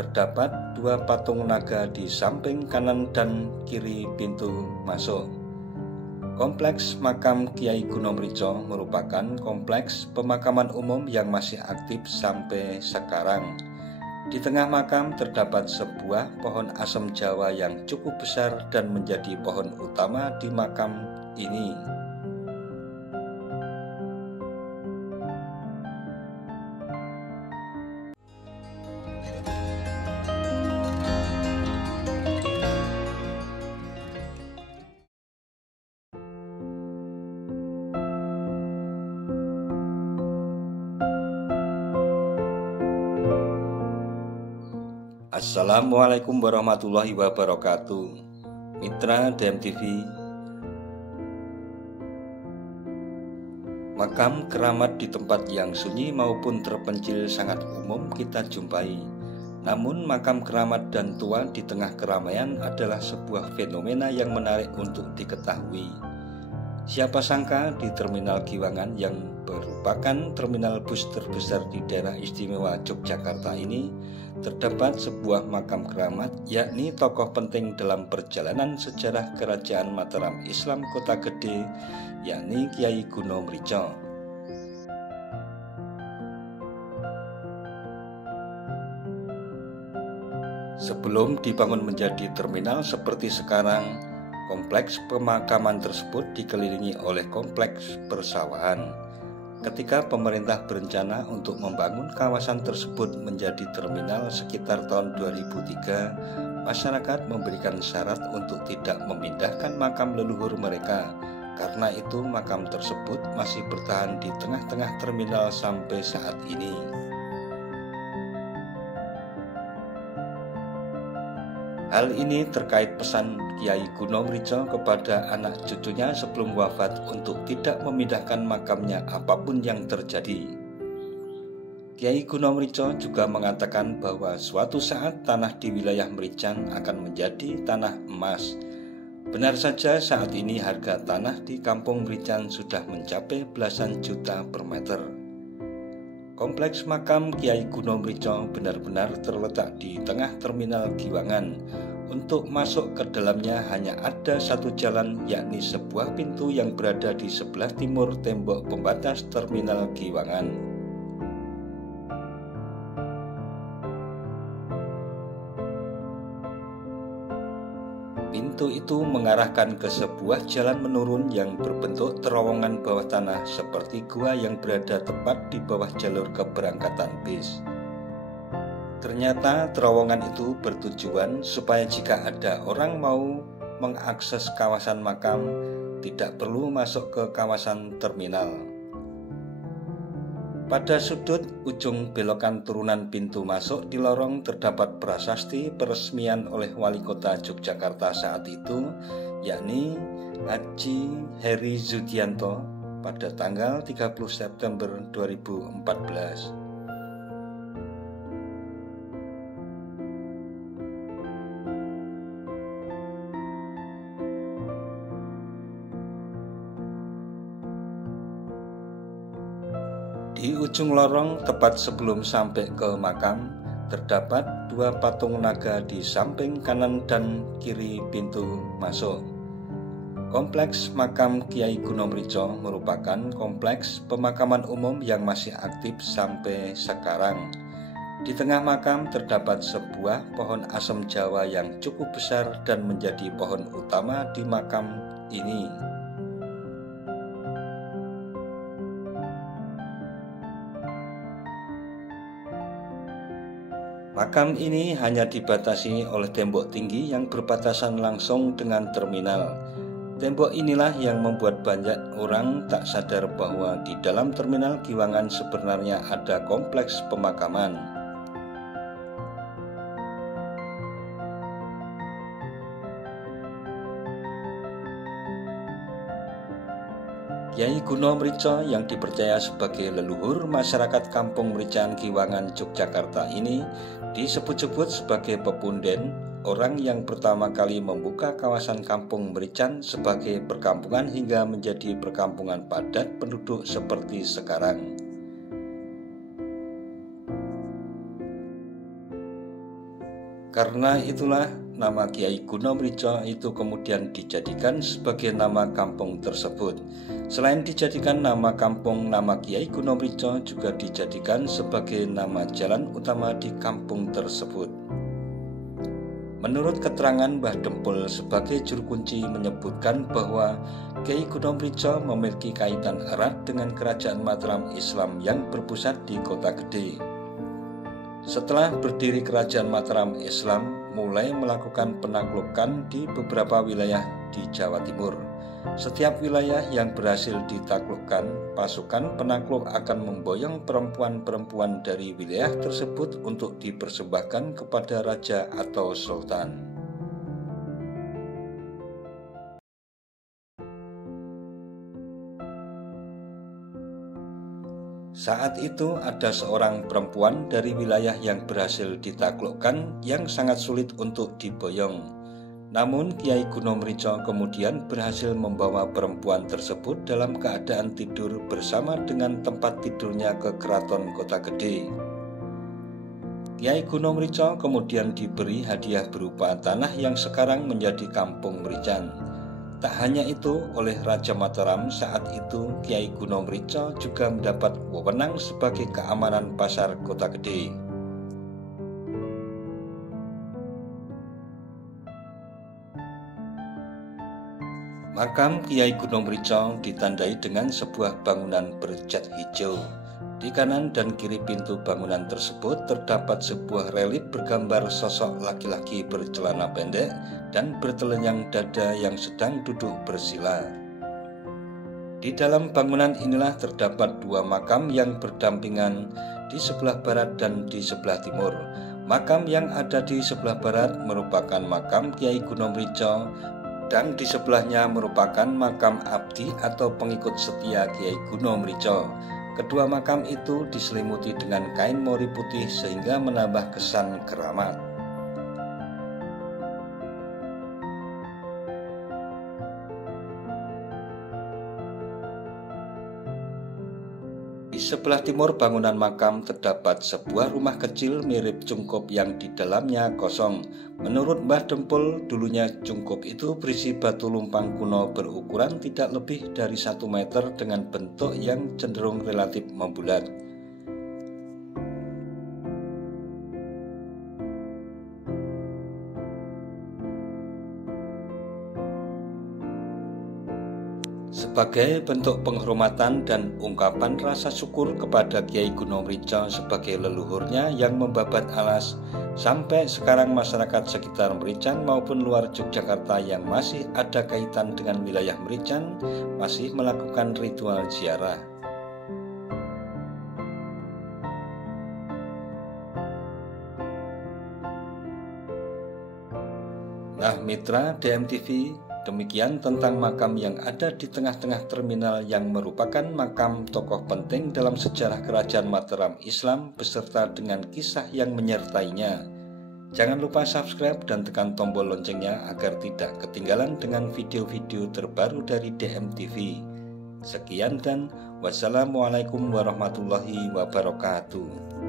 terdapat dua patung naga di samping kanan dan kiri pintu masuk. Kompleks makam Kiai Gunomrico merupakan kompleks pemakaman umum yang masih aktif sampai sekarang. Di tengah makam terdapat sebuah pohon asem Jawa yang cukup besar dan menjadi pohon utama di makam ini. Assalamualaikum warahmatullahi wabarakatuh. Mitra DMTV. Makam keramat di tempat yang sunyi maupun terpencil sangat umum kita jumpai. Namun makam keramat dan tua di tengah keramaian adalah sebuah fenomena yang menarik untuk diketahui. Siapa sangka di Terminal Giwangan yang merupakan terminal bus terbesar di daerah istimewa Yogyakarta ini terdapat sebuah makam keramat, yakni tokoh penting dalam perjalanan sejarah Kerajaan Mataram Islam Kota Gede, yakni Kiai Gunomrico. Sebelum dibangun menjadi terminal seperti sekarang, kompleks pemakaman tersebut dikelilingi oleh kompleks persawahan. Ketika pemerintah berencana untuk membangun kawasan tersebut menjadi terminal sekitar tahun 2003, masyarakat memberikan syarat untuk tidak memindahkan makam leluhur mereka. Karena itu makam tersebut masih bertahan di tengah-tengah terminal sampai saat ini. Hal ini terkait pesan Kiai Gunomrico kepada anak cucunya sebelum wafat untuk tidak memindahkan makamnya apapun yang terjadi. Kiai Gunomrico juga mengatakan bahwa suatu saat tanah di wilayah Merican akan menjadi tanah emas. Benar saja saat ini harga tanah di Kampung Merican sudah mencapai belasan juta per meter. Kompleks makam Kiai Gunomrico benar-benar terletak di tengah Terminal Giwangan. Untuk masuk ke dalamnya hanya ada satu jalan, yakni sebuah pintu yang berada di sebelah timur tembok pembatas Terminal Giwangan. Pintu itu mengarahkan ke sebuah jalan menurun yang berbentuk terowongan bawah tanah seperti gua yang berada tepat di bawah jalur keberangkatan bis. Ternyata terowongan itu bertujuan supaya jika ada orang mau mengakses kawasan makam, tidak perlu masuk ke kawasan terminal. Pada sudut ujung belokan turunan pintu masuk di lorong terdapat prasasti peresmian oleh Wali Kota Yogyakarta saat itu, yakni Haji Heri Zudianto pada tanggal 30 September 2014. Di ujung lorong tepat sebelum sampai ke makam terdapat dua patung naga di samping kanan dan kiri pintu masuk. Kompleks makam Kiai Gunomrico merupakan kompleks pemakaman umum yang masih aktif sampai sekarang. Di tengah makam terdapat sebuah pohon asem Jawa yang cukup besar dan menjadi pohon utama di makam ini. Makam ini hanya dibatasi oleh tembok tinggi yang berbatasan langsung dengan terminal. Tembok inilah yang membuat banyak orang tak sadar bahwa di dalam Terminal Giwangan sebenarnya ada kompleks pemakaman. Kiai Gunomrico yang dipercaya sebagai leluhur masyarakat Kampung Merican Giwangan Yogyakarta ini disebut-sebut sebagai pepunden, orang yang pertama kali membuka kawasan Kampung Merican sebagai perkampungan hingga menjadi perkampungan padat penduduk seperti sekarang. Karena itulah nama Kiai Gunomrico itu kemudian dijadikan sebagai nama kampung tersebut. Selain dijadikan nama kampung, nama Kiai Gunomrico juga dijadikan sebagai nama jalan utama di kampung tersebut. Menurut keterangan Mbah Dempul sebagai juru kunci menyebutkan bahwa Kiai Gunomrico memiliki kaitan erat dengan kerajaan Mataram Islam yang berpusat di Kota Gede. Setelah berdiri kerajaan Mataram Islam mulai melakukan penaklukan di beberapa wilayah di Jawa Timur. Setiap wilayah yang berhasil ditaklukkan, pasukan penakluk akan memboyong perempuan-perempuan dari wilayah tersebut untuk dipersembahkan kepada raja atau sultan. Saat itu ada seorang perempuan dari wilayah yang berhasil ditaklukkan yang sangat sulit untuk diboyong. Namun Kiai Gunomrico kemudian berhasil membawa perempuan tersebut dalam keadaan tidur bersama dengan tempat tidurnya ke keraton Kota Gede. Kiai Gunomrico kemudian diberi hadiah berupa tanah yang sekarang menjadi Kampung Merican. Tak hanya itu, oleh Raja Mataram saat itu, Kiai Gunomrico juga mendapat wewenang sebagai keamanan pasar Kota Gede. Makam Kiai Gunomrico ditandai dengan sebuah bangunan bercat hijau. Di kanan dan kiri pintu bangunan tersebut terdapat sebuah relief bergambar sosok laki-laki bercelana pendek dan bertelanjang dada yang sedang duduk bersila. Di dalam bangunan inilah terdapat dua makam yang berdampingan di sebelah barat dan di sebelah timur. Makam yang ada di sebelah barat merupakan makam Kiai Gunomrico dan di sebelahnya merupakan makam abdi atau pengikut setia Kiai Gunomrico. Kedua makam itu diselimuti dengan kain mori putih sehingga menambah kesan keramat. Di sebelah timur bangunan makam terdapat sebuah rumah kecil mirip cungkup yang di dalamnya kosong. Menurut Mbah Dempul, dulunya cungkup itu berisi batu lumpang kuno berukuran tidak lebih dari 1 meter dengan bentuk yang cenderung relatif membulat. Sebagai bentuk penghormatan dan ungkapan rasa syukur kepada Kiai Gunomrico sebagai leluhurnya yang membabat alas, sampai sekarang masyarakat sekitar Merican maupun luar Yogyakarta yang masih ada kaitan dengan wilayah Merican masih melakukan ritual ziarah. Nah mitra DMTV, demikian tentang makam yang ada di tengah-tengah terminal yang merupakan makam tokoh penting dalam sejarah kerajaan Mataram Islam beserta dengan kisah yang menyertainya. Jangan lupa subscribe dan tekan tombol loncengnya agar tidak ketinggalan dengan video-video terbaru dari DMTV. Sekian dan wassalamualaikum warahmatullahi wabarakatuh.